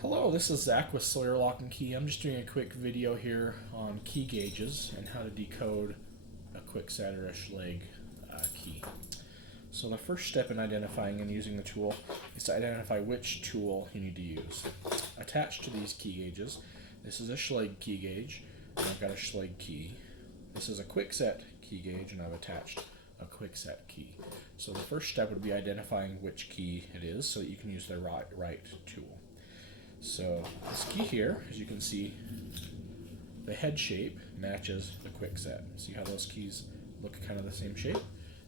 Hello, this is Zach with Sawyer Lock and Key. I'm just doing a quick video here on key gauges and how to decode a Kwikset or a Schlage key. So the first step in identifying and using the tool is to identify which tool you need to use. Attached to these key gauges, this is a Schlage key gauge, and I've got a Schlage key. This is a Kwikset key gauge, and I've attached a Kwikset key. So the first step would be identifying which key it is so that you can use the right tool. So this key here, as you can see, the head shape matches the Kwikset. See how those keys look kind of the same shape?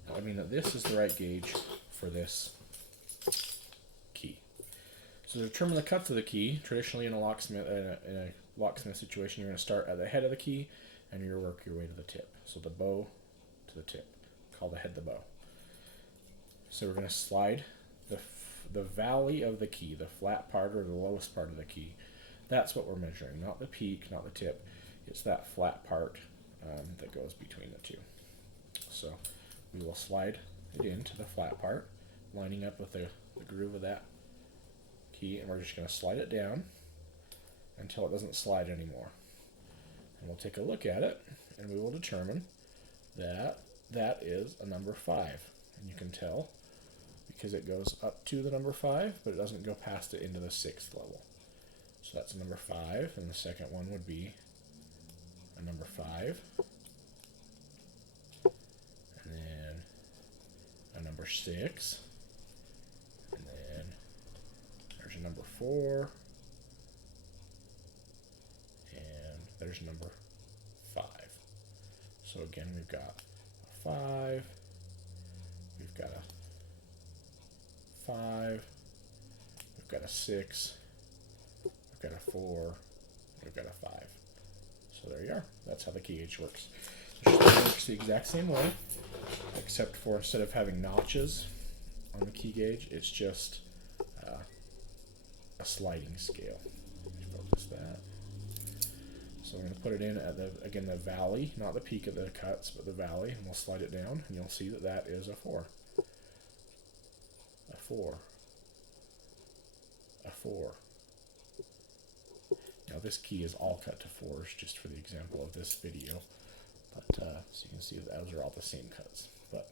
That would mean that this is the right gauge for this key. So to determine the cuts of the key, traditionally in a locksmith situation, you're going to start at the head of the key and you're going to work your way to the tip. So the bow to the tip. Call the head the bow. So we're going to slide the valley of the key, the flat part or the lowest part of the key. That's what we're measuring, not the peak, not the tip. It's that flat part that goes between the two. So we will slide it into the flat part, lining up with the groove of that key, and we're just going to slide it down until it doesn't slide anymore. And we'll take a look at it, and we will determine that that is a number 5. And you can tell because it goes up to the number 5, but it doesn't go past it into the 6th level. So that's a number 5, and the second one would be a number 5, and then a number 6, and then there's a number 4, and there's a number 5. So again, we've got a 5, we've got a 5, we've got a 6, we've got a 4, we've got a 5. So there you are. That's how the key gauge works. It works the exact same way, except for instead of having notches on the key gauge, it's just a sliding scale. Focus that. So we're going to put it in at the valley, not the peak of the cuts, but the valley, and we'll slide it down, and you'll see that that is a 4. A 4. A 4. Now this key is all cut to 4s, just for the example of this video, but so you can see that those are all the same cuts. But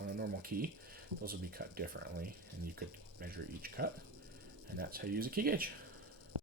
on a normal key, those will be cut differently, and you could measure each cut, and that's how you use a key gauge.